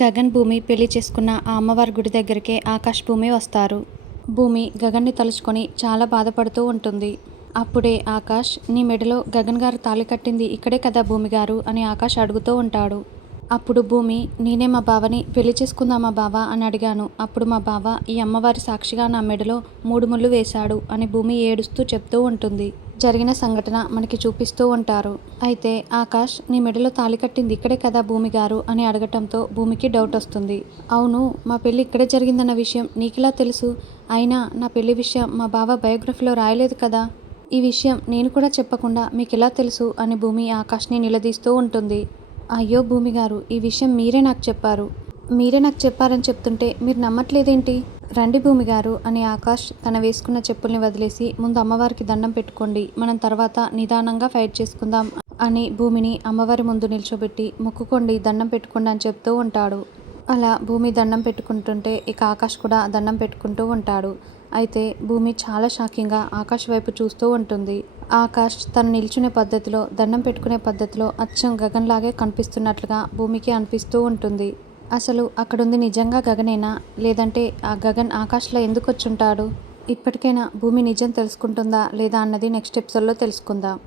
గగన్ భూమి పెళ్లి చేసుకున్న ఆ అమ్మవారి గుడి దగ్గరికే ఆకాష్ భూమి వస్తారు. భూమి గగన్ని తలుచుకొని చాలా బాధపడుతూ ఉంటుంది. అప్పుడే ఆకాష్, నీ మెడలో గగన్ గారు తాళి కట్టింది ఇక్కడే కదా భూమి గారు అని ఆకాష్ అడుగుతూ ఉంటాడు. అప్పుడు భూమి, నేనే మా బావని పెళ్లి చేసుకుందామా బావా అని అడిగాను. అప్పుడు మా బావ ఈ అమ్మవారి సాక్షిగా నా మెడలో 3 ముళ్ళు వేశాడు అని భూమి ఏడుస్తూ చెప్తూ ఉంటుంది. జరిగిన సంఘటన మనకి చూపిస్తూ ఉంటారు. అయితే ఆకాష్, నీ మెడలో తాళి కట్టింది ఇక్కడే కదా భూమి గారు అని అడగటంతో భూమికి డౌట్ వస్తుంది. అవును, మా పెళ్లి ఇక్కడే జరిగిందన్న విషయం నీకెలా తెలుసు? అయినా నా పెళ్లి విషయం మా బావ బయోగ్రఫీలో రాయలేదు కదా. ఈ విషయం నేను కూడా చెప్పకుండా మీకెలా తెలుసు అని భూమి ఆకాష్ని నిలదీస్తూ ఉంటుంది. అయ్యో భూమి గారు, ఈ విషయం మీరే నాకు చెప్పారని చెప్తుంటే మీరు నమ్మట్లేదేంటి? రండి భూమి గారు అని ఆకాష్ తన వేసుకున్న చెప్పుల్ని వదిలేసి, ముందు అమ్మవారికి దండం పెట్టుకోండి, మనం తర్వాత నిదానంగా ఫైట్ చేసుకుందాం అని భూమిని అమ్మవారి ముందు నిల్చోబెట్టి, మొక్కుకోండి, దండం పెట్టుకోండి అని చెప్తూ ఉంటాడు. అలా భూమి దండం పెట్టుకుంటుంటే ఇక ఆకాష్ కూడా దండం పెట్టుకుంటూ ఉంటాడు. అయితే భూమి చాలా షాకింగ్గా ఆకాష్ వైపు చూస్తూ ఉంటుంది. ఆకాష్ తను నిల్చునే పద్ధతిలో, దండం పెట్టుకునే పద్ధతిలో అచ్చం గగన్ లాగే కనిపిస్తున్నట్లుగా భూమికి అనిపిస్తూ ఉంటుంది. అసలు అక్కడుంది నిజంగా గగనేనా, లేదంటే ఆ గగన్ ఆకాష్లో ఎందుకు వచ్చుంటాడు? ఇప్పటికైనా భూమి నిజం తెలుసుకుంటుందా లేదా అన్నది నెక్స్ట్ ఎపిసోడ్లో తెలుసుకుందాం.